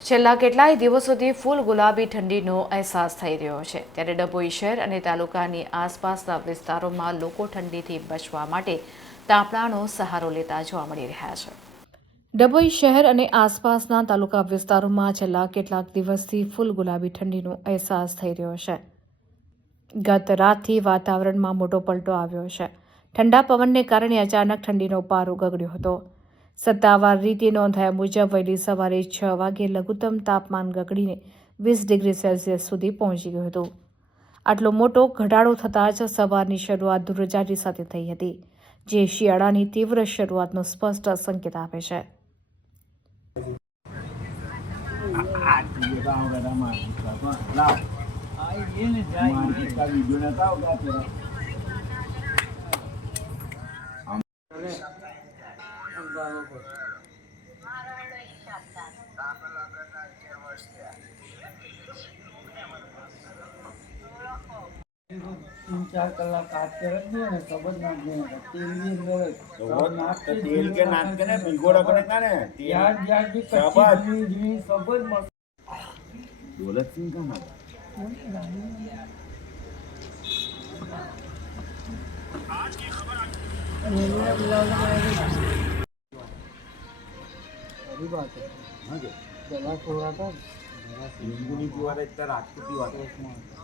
છેલ્લા કેટલાય દિવસોથી ફૂલ ગુલાબી ઠંડીનો અહેસાસ થઈ રહ્યો છે. ત્યારે ડભોઈ શહેર અને તાલુકાની આસપાસના વિસ્તારોમાં લોકો ઠંડીથી બચવા માટે તાપણાનો સહારો લેતા જોવા મળી રહ્યા છે. ડભોઈ શહેર અને આસપાસના તાલુકા વિસ્તારોમાં છેલ્લા કેટલાક દિવસથી ફૂલ ગુલાબી ઠંડીનો અહેસાસ થઈ રહ્યો છે. ગત રાતથી વાતાવરણમાં મોટો પલટો આવ્યો છે. ઠંડા પવનને કારણે અચાનક ઠંડીનો પારો ગગડ્યો હતો. સત્તાવાર રીતે નોંધાયા મુજબ વહેલી સવારે છ વાગે લઘુત્તમ તાપમાન ગગડીને વીસ ડિગ્રી સેલ્સિયસ સુધી પહોંચી ગયું હતું આટલો મોટો ઘટાડો થતાં જ સવારની શરૂઆત ધૂળજારી સાથે થઈ હતી જે શિયાળાની તીવ્ર શરૂઆતનો સ્પષ્ટ સંકેત આપે છે तीन चार कलाक काट के रख दिया ना सब नाक देना तेल भी अंदर है। तो सब वो नाक तो के तेल धीरे के से नाक के ना नाक भिगोड़ा करे का ने प्याज व्याज भी कच्ची शाबाश। धीमी धीमी सब જ મસ્ત. दौलत सिंह का नाम મેનુને બોલાવવામાં આવ્યો છે. ખરી વાત છે. हाँ के દવા ખવડાવતા બાત હા? કે પેલા ખોરાતા લીંબુની પીવાતા અત્યારે